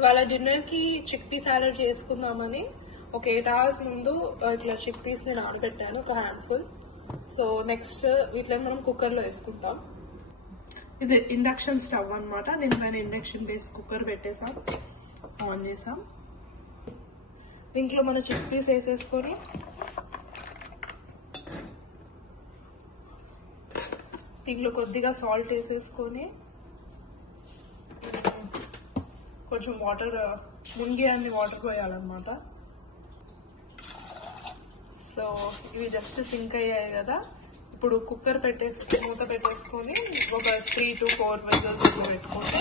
ఇవాళ డిన్నర్ కి చిక్ P salad చేసుకుందామని ఒక 8 hours ముందు ఇట్లా చిక్ పీస్ ని నానబెట్టాను, ఒక హ్యాండ్ఫుల్. సో నెక్స్ట్ వీటిలో మనం కుక్కర్ లో వేసుకుంటాం. ఇది ఇండక్షన్ స్టవ్ అనమాట. దీనిపైన ఇండక్షన్ బేస్ కుక్కర్ పెట్టేసాం, ఆన్ చేసాం. దీంట్లో మన చిక్ పీస్ వేసేసుకొని దీంట్లో కొద్దిగా సాల్ట్ వేసేసుకొని కొంచెం వాటర్ మునిగి అన్ని వాటర్ పోయాలన్నమాట. సో ఇవి జస్ట్ సింక్ అయ్యాయి కదా. ఇప్పుడు కుక్కర్ మూత పెట్టేసుకొని ఒక 3 to 4 విజిల్స్ పెట్టుకుంటే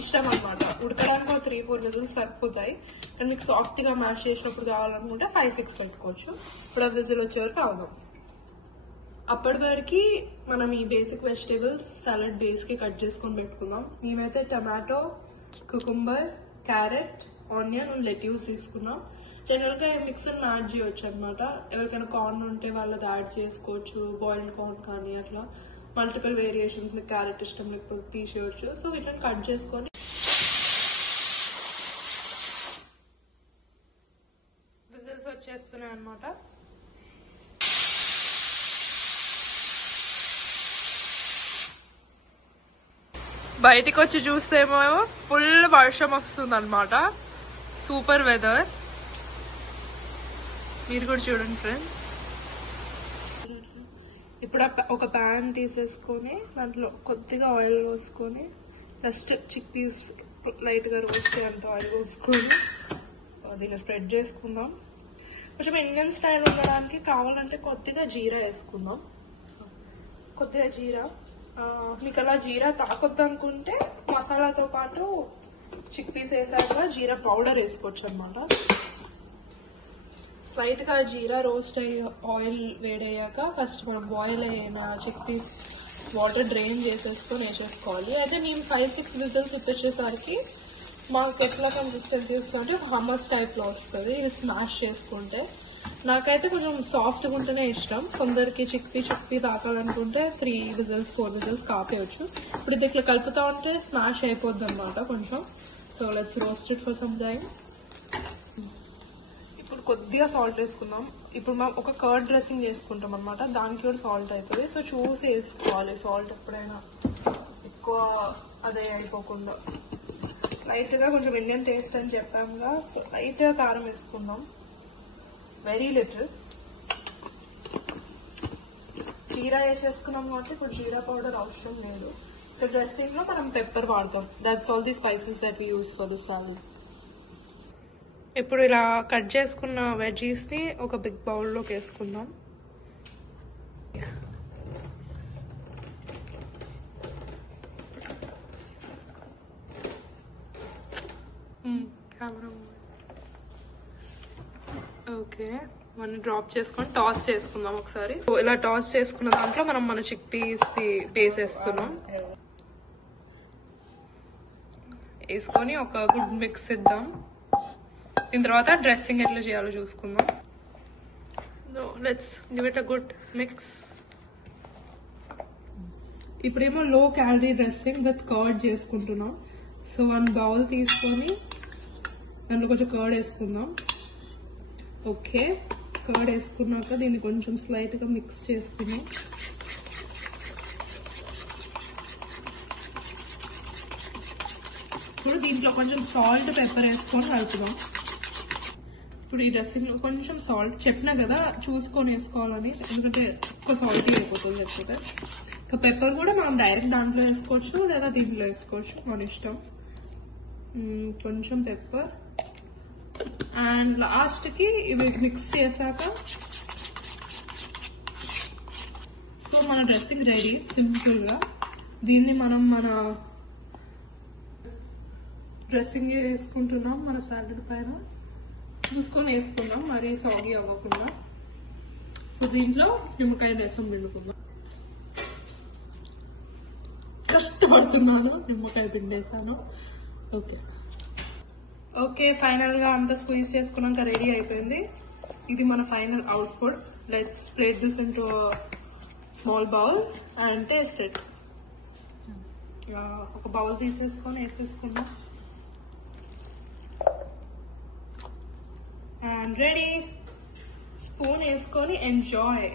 ఇష్టం అనమాట. ఉడకడానికి ఒక 3-4 విజిల్స్ సరిపోతాయి. కానీ మీకు సాఫ్ట్ గా మ్యాష్ చేసినప్పుడు కావాలనుకుంటే 5-6 పెట్టుకోవచ్చు. ఇప్పుడు ఆ విజిల్ వచ్చే వరకు అవుదాం. అప్పటి వరకు మనం ఈ బేసిక్ వెజిటేబుల్స్ సాలడ్ బేస్ కి కట్ చేసుకొని పెట్టుకుందాం. మేమైతే tomato, cucumber, carrot, onion and lettuce తీసుకున్నాం. జనరల్ గా మిక్సర్ యాడ్ చేయొచ్చు అనమాట. ఎవరికైనా కార్న్ ఉంటే వాళ్ళది యాడ్ చేసుకోవచ్చు, బాయిల్డ్ కార్న్ కానీ అట్లా మల్టిపుల్ వేరియేషన్స్. మీకు క్యారెట్ ఇష్టం లేకపోతే తీసేయచ్చు. సో వీటిని కట్ చేసుకొని విజిల్స్ వచ్చేస్తున్నాయి అనమాట. బయటికి వచ్చి చూస్తేమో ఫుల్ వర్షం వస్తుంది అనమాట. Super weather. మీరు కూడా చూడండి ఫ్రెండ్స్. ఇప్పుడు ఒక ప్యాన్ తీసేసుకొని దాంట్లో కొద్దిగా ఆయిల్ పోసుకొని జస్ట్ చిక్ పీస్ లైట్ గా రోస్ట్ అంత ఆయిల్ పోసుకొని దీన్ని స్ప్రెడ్ చేసుకుందాం. కొంచెం ఇండియన్ స్టైల్ ఉండడానికి కావాలంటే కొద్దిగా జీరా వేసుకుందాం. కొద్దిగా జీరా, మీకు అలా జీరా తాకొద్దు అనుకుంటే మసాలాతో పాటు చిక్ పీస్ వేసాక జీరా పౌడర్ వేసుకోవచ్చు అనమాట. స్లైట్ గా జీరా రోస్ట్ అయ్యి ఆయిల్ వేడయ్యాక ఫస్ట్ మనం బాయిల్ అయిన చిక్ పీస్ వాటర్ డ్రైన్ చేసేసుకొని వేసేసుకోవాలి. అయితే మేము 5-6 విజిల్స్ ఇప్పించేసరికి మాకు ఎట్లా కన్సిస్టెన్సీ వస్తుందంటే హమ్మస్ టైప్ లో వస్తుంది. ఇది స్మాష్ చేసుకుంటే నాకైతే కొంచెం సాఫ్ట్గా ఉంటేనే ఇష్టం. కొందరికి చిక్ పీ తాకాలనుకుంటే 3 విజిల్స్ 4 విజిల్స్ కాపేయచ్చు. ఇప్పుడు ఇది ఇట్లా కలుపుతా ఉంటే స్మాష్ అయిపోద్ది అనమాట కొంచెం. So let's roast it for some time. ఇప్పుడు కొద్దిగా సాల్ట్ వేసుకుందాం. ఇప్పుడు మనం ఒక కర్డ్ డ్రెస్సింగ్ చేసుకుంటాం అనమాట. దానికి కూడా సాల్ట్ అవుతుంది. సో చూసి వేసుకోవాలి సాల్ట్ ఎప్పుడైనా, ఎక్కువ అదే అయిపోకుండా. లైట్ గా కొంచెం ఇండియన్ టేస్ట్ అని చెప్పాముగా, సో లైట్ గా కారం వేసుకుందాం. Very little. జీరా వేసేసుకున్నాం కాబట్టి ఇప్పుడు జీరా పౌడర్ అవసరం లేదు. సో డ్రెస్సింగ్ లో మనం పెప్పర్ వాడతాం. That's all the spices that we use for the salad. ఇప్పుడు ఇలా కట్ చేసుకున్న వెజీస్ ని ఒక బిగ్ బౌల్ లోకి వేసుకుందాం. ఓకే, మనం డ్రాప్ చేసుకొని టాస్ చేసుకుందాం ఒకసారి. ఇలా టాస్ చేసుకున్న దాంట్లో మనం మన చిక్ పీస్ వేసేస్తున్నాం. వేసుకొని ఒక గుడ్ మిక్స్ ఇద్దాం. దీని తర్వాత డ్రెస్సింగ్ ఎట్లా చేయాలో చూసుకుందాం. Let's give it a good mix. ఇప్పుడేమో low calorie dressing with curd చేసుకుంటున్నాం. సో 1 బౌల్ తీసుకొని దాంట్లో కొంచెం కర్డ్ వేసుకుందాం. ఓకే, కర్డ్ వేసుకున్నాక దీన్ని కొంచెం స్లైట్ గా మిక్స్ చేసుకుందాం. ఇప్పుడు దీంట్లో కొంచెం సాల్ట్, పెప్పర్ వేసుకొని కలుపుదాం. ఇప్పుడు ఈ డ్రెస్సింగ్ లో కొంచెం సాల్ట్ చెప్పినా కదా చూసుకొని వేసుకోవాలని, ఎందుకంటే ఎక్కువ సాల్ట్ అయిపోతుంది లేకపోతే. ఇంకా పెప్పర్ కూడా మనం డైరెక్ట్ దాంట్లో వేసుకోవచ్చు లేదా దీంట్లో వేసుకోవచ్చు, మన ఇష్టం. కొంచెం పెప్పర్ అండ్ లాస్ట్ కి ఇవి మిక్స్ చేశాక సో మన డ్రెస్సింగ్ రెడీ. సింపుల్ గా దీన్ని మనం మన డ్రెస్సింగ్ వేసుకుంటున్నాం. మన సాలడ్ పైన చూసుకొని వేసుకుందాం, మరీ సాగి అవ్వకుండా. దీంట్లో నిమ్మకాయ రసం పిండుకుందాం. కష్టపడుతున్నాను, నిమ్మకాయ పిండేసాను. ఓకే ఓకే, ఫైనల్ గా అంతా స్క్వీజ్ చేసుకున్నాక రెడీ అయిపోయింది. ఇది మన final output. Let's plate this into small bowl and taste it. ఒక బౌల్ తీసేసుకొని వేసేసుకున్నాం. రెడీ. స్పూన్ వేసుకొని ఎంజాయ్.